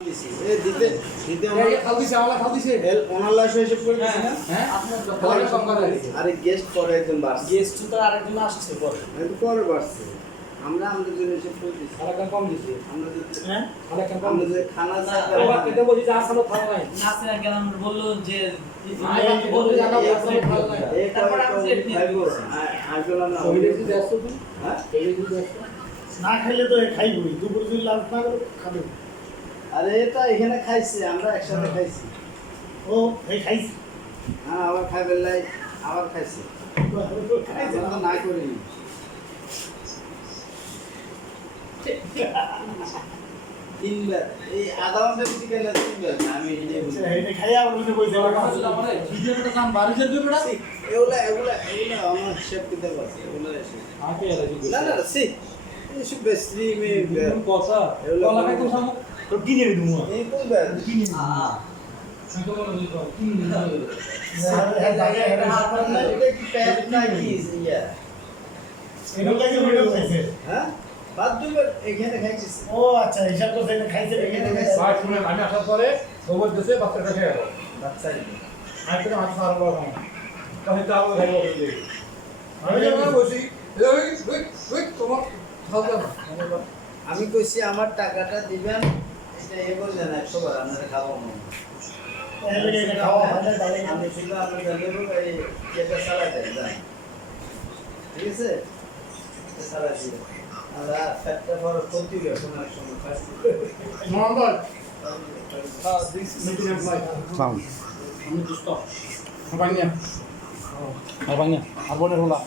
দিতে দিতে খাল দিছে আমলা খাল দিছে ওনাল্লাহ হিসাব করে দিছে না হ্যাঁ আপনার কম করে আরে গেস্ট পরে একদম বাড়ছে গেস্ট তো আরেকজন আসছে পরে পরে বাড়ছে আমরা আমাদের জন্য হিসাব করে দিছি আরেকজন কম দিছে আমরা হ্যাঁ আরেকজন কম দিছে খানা না আবার কেটে বলি যে আসলে ভালো নাই না স্যার গেলাম বললো যে বললো জায়গা ভালো নাই তারপর আমি সেট দিয়ে দিছি আসলে না ওই দিছি ব্যস্ত তুমি হ্যাঁ এই দিছি ব্যস্ত না খাইলে তো খাইবই দুপুর দিন লাঞ্চ না করে খাবে আরে এটা এখানে খাইছি আমরা একসাথে খাইছি ও এই খাইছি হ্যাঁ আবার খাইবে লাই আবার খাইছি আমরা না করি তিনবার এই আধা ঘন্টা চিকেন না তিনবার আমি এটা খাই আবার বলতে কইছে আমারে ভিডিওটা কাম বাড়ি যাবে বেটা এগুলা আমার শেপ দিতে পারছে এগুলা এসে আকে না না সি এসব বেস্টলি মে কথা কলা খাই তো সামু তো কিনে দিমু এই কোন বে কিনে আমি তো বলি তো কিনে এটা কি প্যাক না কি ইয়া এগুলো লাগে ভিডিও খাইছে হ্যাঁ বাদ দুবার এখানে খাইছিস ও আচ্ছা হিসাব করে খাইছে এখানে খাইছে বাদ শুনে আমি আসার পরে খবর দিতে বাচ্চাটা খেয়ে গেল বাচ্চা আমি তো হাত সারা বলা না তাহলে তো আবার খাইবো আমি যখন বসি ওই তোমার খাওয়া না আমি কইছি আমার টাকাটা দিবেন এটা এ বললেন 100 বার আপনারা খাবো না তাহলে এটা খাওয়া হবে তাহলে আমি শুধু আপনাদের দেব এই যেটা সালাদ দেন ঠিক আছে সালাদ দিন আমরা ফ্যাটটা বড় ক্ষতি হবে শোনার সময় first Mohammad this meeting of life sound আমি দুষ্ট বাংলা বাংলা আর বনের হলা